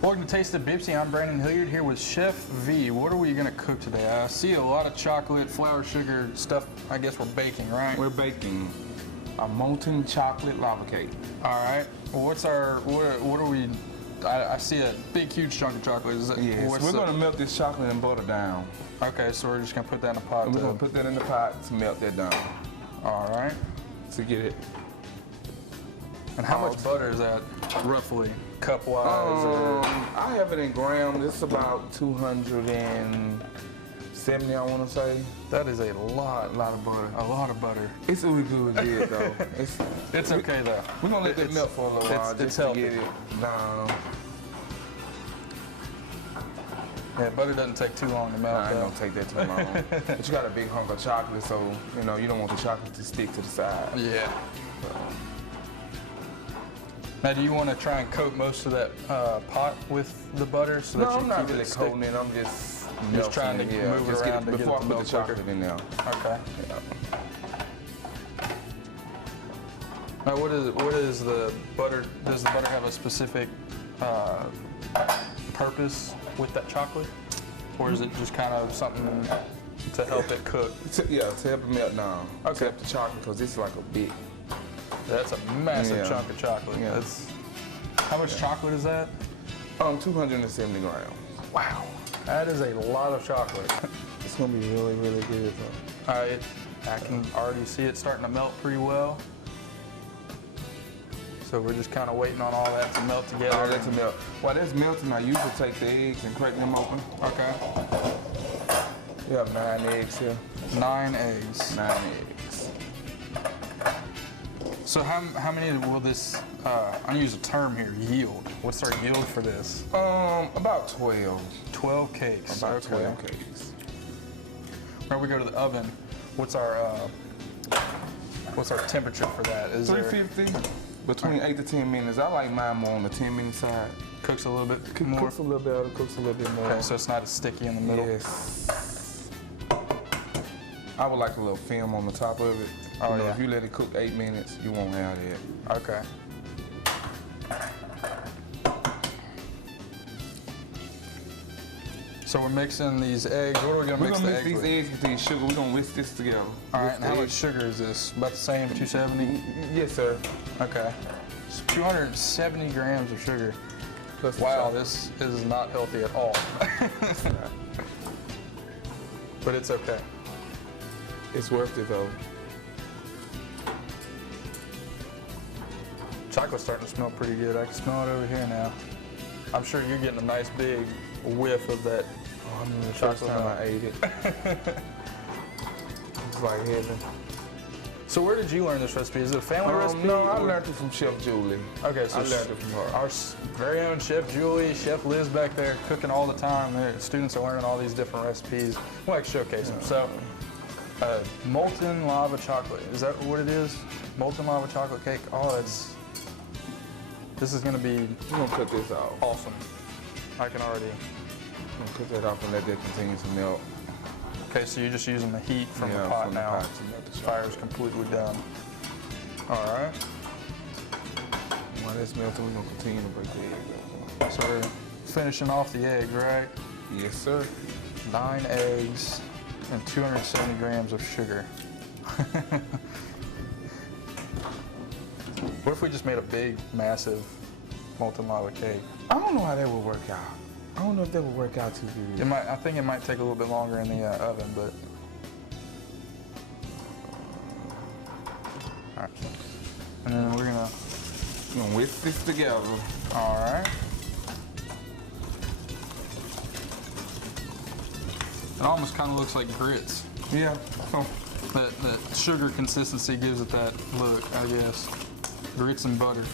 Welcome to Taste of BPCC. I'm Brandon Hilliard here with Chef V. What are we going to cook today? I see a lot of chocolate, flour, sugar stuff. I guess we're baking, right? We're baking a molten chocolate lava cake. All right. Well, what are we? I see a big, huge chunk of chocolate. Is that, Yes, we're going to melt this chocolate and butter down. Okay, so we're just going to put that in a pot. And we're going to put that in the pot to melt that down. All right. To get it. And how much butter is that, roughly, cup-wise? I have it in grams. It's about 270, I want to say. That is a lot of butter. A lot of butter. It's really good though. It's okay though. We're gonna let that melt for a little while just to get it down. Yeah, butter doesn't take too long to melt. Nah, it don't take that too long. But you got a big hunk of chocolate, so you know you don't want the chocolate to stick to the side. Yeah. Now, do you want to try and coat most of that pot with the butter so that you I'm not keep really it coating it. I'm just trying to move it around to get it before to I put melt the chocolate quicker. in there. Okay. Yeah. Now, what is the butter? Does the butter have a specific purpose with that chocolate, or is it just kind of something to help it cook? To help it melt down. Okay. To help the chocolate, because this is like a big. That's a massive chunk of chocolate. Yeah. How much chocolate is that? 270 grams. Wow, that is a lot of chocolate. It's gonna be really, really good though. I can already see it starting to melt pretty well. So we're just kind of waiting on all that to melt together. All that to melt. While that's melting, I usually take the eggs and crack them open. Okay. We have 9 eggs here. 9 eggs. 9 eggs. So how many will this, I'm gonna use a term here, yield. What's our yield for this? About 12. 12 cakes. About 12 cakes. When we go to the oven, what's our temperature for that? Is 350, between 8 to 10 minutes. I like mine more on the 10-minute side. Cooks a little bit more? Cooks a little better, cooks a little bit more. Okay, so it's not as sticky in the middle? Yes. I would like a little film on the top of it. Oh, yeah. If you let it cook 8 minutes, you won't have that. Okay. So we're mixing these eggs. What are we going to mix the eggs with? We're going to mix these eggs with these sugar. We're going to whisk this together. All right, and how much sugar is this? About the same, 270? Yes, sir. Okay. So 270 grams of sugar. Plus wow, this is not healthy at all. But it's okay. It's worth it though. Chocolate's starting to smell pretty good. I can smell it over here now. I'm sure you're getting a nice big whiff of that the first time I ate it. It's like heaven. So where did you learn this recipe? Is it a family recipe? No, I learned it from Chef Julie. Okay, so I learned it from her. Our very own Chef Julie, Chef Liz back there cooking all the time. Their students are learning all these different recipes. We'll like showcase them. So, molten lava chocolate. Is that what it is? Molten lava chocolate cake. Oh, this is going to be We're going to cut this off. Awesome. I can already. I'm going to cut that off and let that continue to melt. Okay, so you're just using the heat from the pot now. The fire's completely done. All right. While that's melting, we're going to continue to break the egg up. So we're finishing off the egg, right? Yes, sir. 9 eggs and 270 grams of sugar. What if we just made a big, massive molten lava cake? I don't know how that would work out. I don't know if that would work out too good. I think it might take a little bit longer in the oven, but. All right. And then we're gonna whisk this together. All right. It almost kind of looks like grits. Yeah. That sugar consistency gives it that look, I guess. Grits and butter.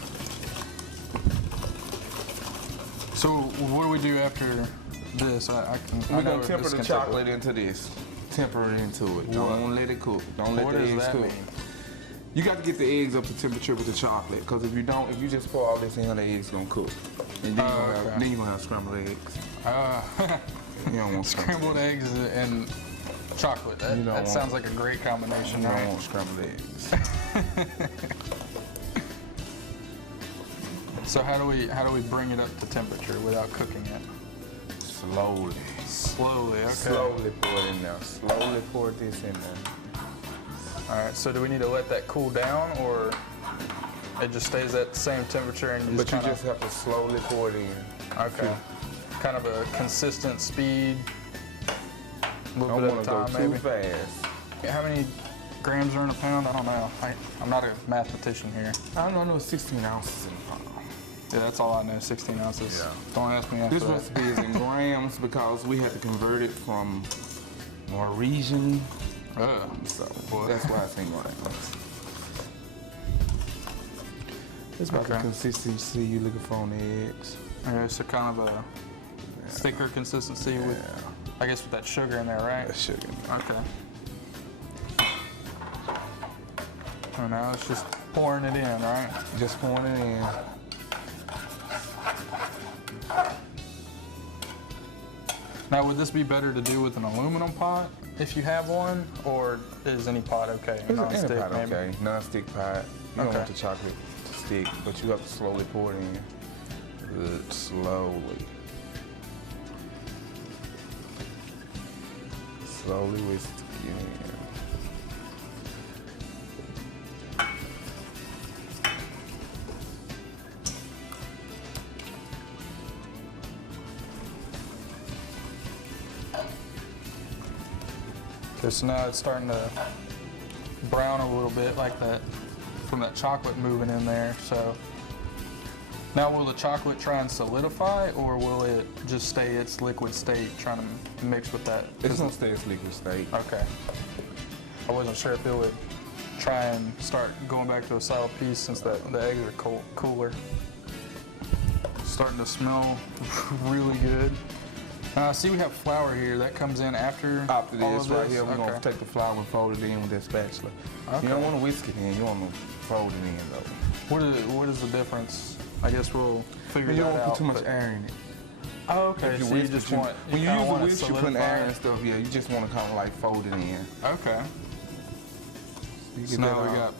So what do we do after this? We're going to temper the chocolate into this. Temper it into it. Don't let it cook. Don't let the eggs cook. You got to get the eggs up to temperature with the chocolate, because if you don't, if you just pour all this in, the eggs going to cook. And then you're going to have scrambled eggs. You don't want scrambled eggs and chocolate. That sounds like a great combination. You don't want scrambled eggs. So how do we bring it up to temperature without cooking it? Slowly. Slowly, okay. Slowly pour it in there. Slowly pour this in there. All right, so do we need to let that cool down, or it just stays at the same temperature and you But you just have to slowly pour it in. Okay. Kind of a consistent speed, a little bit at a time, maybe. Don't want to go too fast. How many grams are in a pound? I don't know. I'm not a mathematician here. I don't know, 16 ounces in a pound. Yeah, that's all I know, 16 ounces. Yeah. Don't ask me after This recipe is in grams because we had to convert it from Norwegian. So that's why it's in grams. It's about the consistency you're looking for on the eggs. Okay, so kind of a thicker consistency with, I guess, with that sugar in there, right? That sugar. Okay. So now it's just pouring it in, right? Just pouring it in. Now, would this be better to do with an aluminum pot if you have one, or is any pot okay? Any pot okay. Non-stick pot. You don't want the chocolate to stick, but you have to slowly pour it in. Good, slowly. Slowly whisk it in. Okay, so now it's starting to brown a little bit, like that, from that chocolate moving in there. So now will the chocolate try and solidify, or will it just stay its liquid state, trying to mix with that? It's gonna stay its liquid state. Okay. I wasn't sure if it would try and start going back to a solid piece since the eggs are cooler. Starting to smell really good. See, we have flour here. That comes in after After all this of right here, we're gonna take the flour and fold it in with that spatula. Okay. You don't want to whisk it in. You want to fold it in though. What is the difference? I guess we'll figure You that don't out. put too much air in it. Oh, okay. If you So whisk you just it, want when you use a want whisk, you put air and stuff. Yeah, you just want to kind of like fold it in. Okay. You So get now that we all. got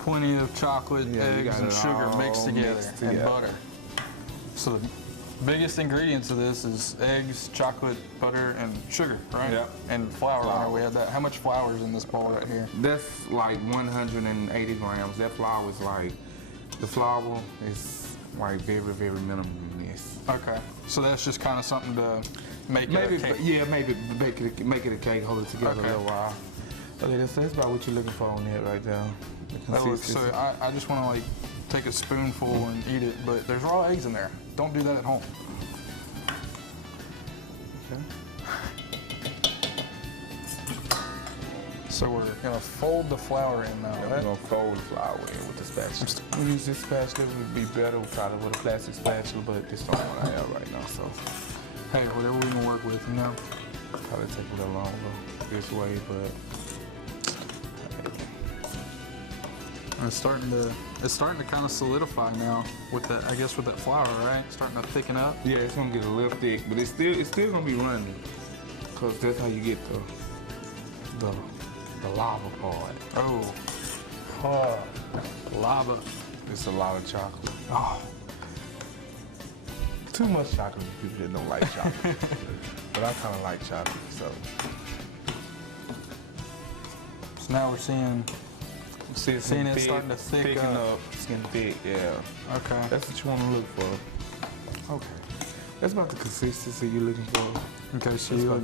plenty of chocolate, eggs, and sugar mixed together, and butter. So the biggest ingredients of this is eggs, chocolate, butter, and sugar, right? Yeah. And flour. We had that. How much flour is in this bowl right here? That's like 180 grams. That flour is like, the flour is like very, very minimal in this. Okay. So that's just kind of something to make it a cake. Yeah, maybe make it a cake, hold it together a Okay. little while. Okay, that's about what you're looking for on that right there. That looks, so I just want to like take a spoonful and eat it, but there's raw eggs in there. Don't do that at home. Okay. So we're gonna fold the flour in now. We're gonna fold the flour in with the spatula. We use this spatula, it would be better probably with a plastic spatula, but this is the one I have right now, so. Hey, whatever we can work with, you know. Probably take a little longer this way, but. It's starting to kind of solidify now with that, I guess with that flour, right? Starting to thicken up. Yeah, it's gonna get a little thick, but it's still gonna be running, cause that's how you get the lava part. Oh, lava. It's a lot of chocolate. Oh, Too much chocolate for people that don't like chocolate, but I kind of like chocolate, so. so now we're seeing it starting to thicken up. It's getting thick, yeah. Okay. That's what you want to look for. Okay. That's about the consistency you're looking for. Okay, so you're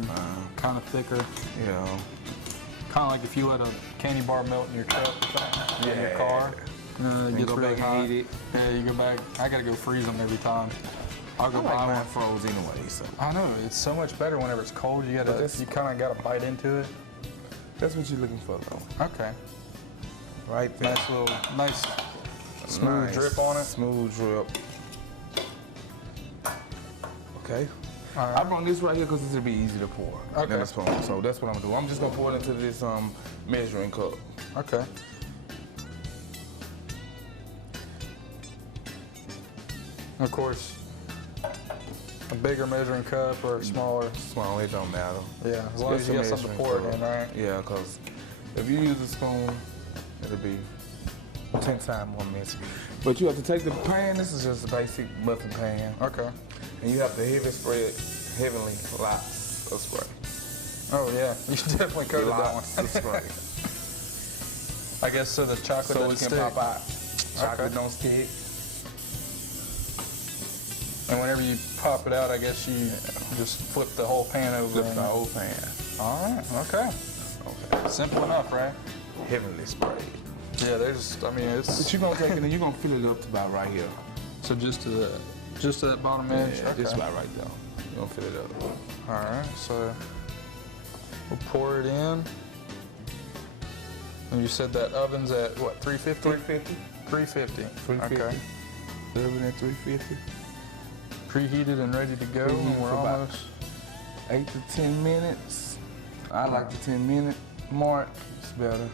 kind of thicker. Yeah. Kind of like if you let a candy bar melt in your cup in your car. It gets go really back hot. and eat it. Yeah, you go back. I gotta go freeze them every time. I'll go I buy like one. mine froze anyway, so. I know, it's so much better whenever it's cold. You kind of gotta bite into it. That's what you're looking for, though. Okay. Right there. Nice smooth drip on it. Smooth drip. Okay. All right. I brought this right here because this will be easy to pour. Okay. In a spoon. So that's what I'm gonna do. I'm just gonna pour it into this measuring cup. Okay. Of course, a bigger measuring cup or a smaller. Small, it don't matter. Yeah, as long as you got something to pour it in, right? Yeah, because if you use a spoon, it'll be 10 times more messy. But you have to take the pan. This is just a basic muffin pan. Okay. And you have to heavily lots of spray. Oh yeah, you definitely coated that one. Lots of spray. I guess so the chocolate So it doesn't can stick. pop out. Chocolate Okay. don't stick. And whenever you pop it out, I guess you just flip the whole pan over. Flip the whole pan. All right. Okay. Okay. Simple enough, right? Heavily sprayed. Yeah. There's. I mean, it's. But you're gonna take it and you're gonna fill it up to about right here. So just to that bottom edge. Yeah, Okay. just about right there. You're gonna fill it up. All right. So we'll pour it in. And you said that oven's at what? 350. 350. 350. 350. Okay. Oven at 350. Preheated and ready to go. Preheated We're for about almost. 8 to 10 minutes. I like the 10-minute mark. It's better.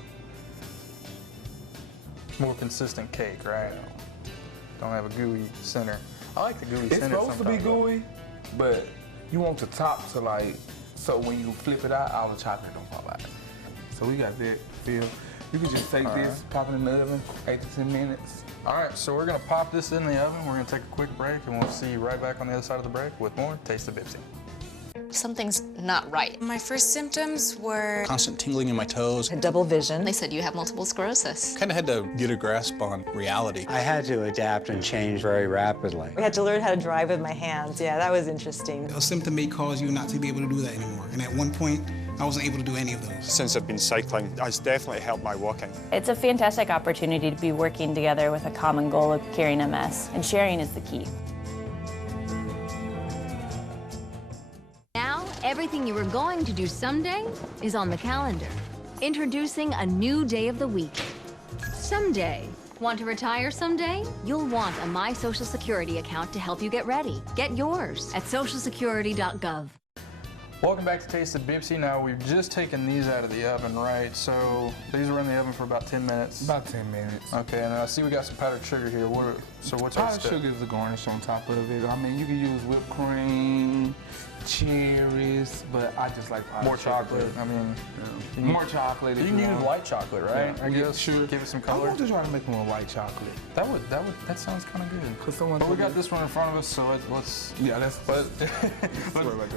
More consistent cake, right? Don't have a gooey center. I like the gooey It's center. supposed to be sometimes. gooey, but you want the top to like, so when you flip it out, all the chocolate don't fall out. So we got that feel. You can just take this, pop it in the oven, 8 to 10 minutes. All right, so we're gonna pop this in the oven. We're gonna take a quick break, and we'll see you right back on the other side of the break with more Taste of BPCC. Something's not right. My first symptoms were constant tingling in my toes. Double vision. They said you have multiple sclerosis. Kind of had to get a grasp on reality. I had to adapt and change very rapidly. I had to learn how to drive with my hands. Yeah, that was interesting. A symptom may cause you not to be able to do that anymore. And at one point, I wasn't able to do any of those. Since I've been cycling, it's definitely helped my walking. It's a fantastic opportunity to be working together with a common goal of curing MS, and sharing is the key. Now, everything you were going to do someday is on the calendar. Introducing a new day of the week. Someday. Want to retire someday? You'll want a My Social Security account to help you get ready. Get yours at socialsecurity.gov. Welcome back to Taste of BPCC. Now, we've just taken these out of the oven, right? So these were in the oven for about 10 minutes. About 10 minutes. Okay, and I see we got some powdered sugar here. So what's our Powdered step? sugar is the garnish on top of it. I mean, you can use whipped cream, cherries, but I just like powdered More sugar. chocolate. I mean, More chocolate. you if can use want. white chocolate, right? Yeah, I guess. sure. Give it some I color. want to try to make one with white chocolate. That sounds kind of good. Cause someone But we told got me- this one in front of us, so let's Let's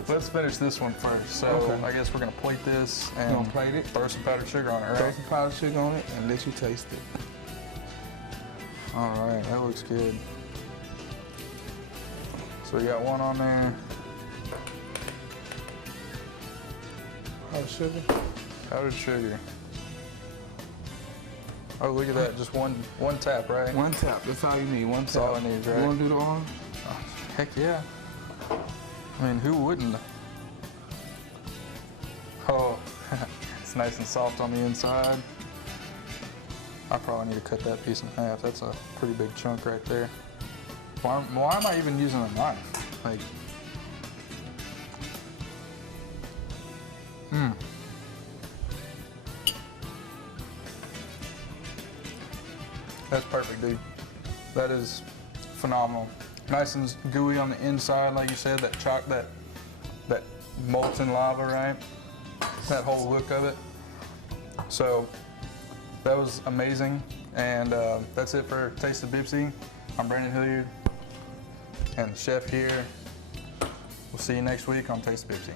let's finish this one first. So Okay. I guess we're gonna plate this We're and gonna plate it. throw some powdered sugar on it, Throw right? some powdered sugar on it and let you taste it. All right, that looks good. So we got one on there. Powdered sugar. Powdered sugar. Oh, look at that! Just one tap, right? One tap. That's all you need. One That's tap. all I need, right? You want to do the arm? Heck yeah! I mean, who wouldn't? Oh, it's nice and soft on the inside. I probably need to cut that piece in half. That's a pretty big chunk right there. Why am I even using a knife? Like, That's perfect, dude. That is phenomenal. Nice and gooey on the inside, like you said. That molten lava, right? That whole look of it. So that was amazing, and that's it for Taste of BPCC. I'm Brandon Hilliard, and the chef here. We'll see you next week on Taste of BPCC.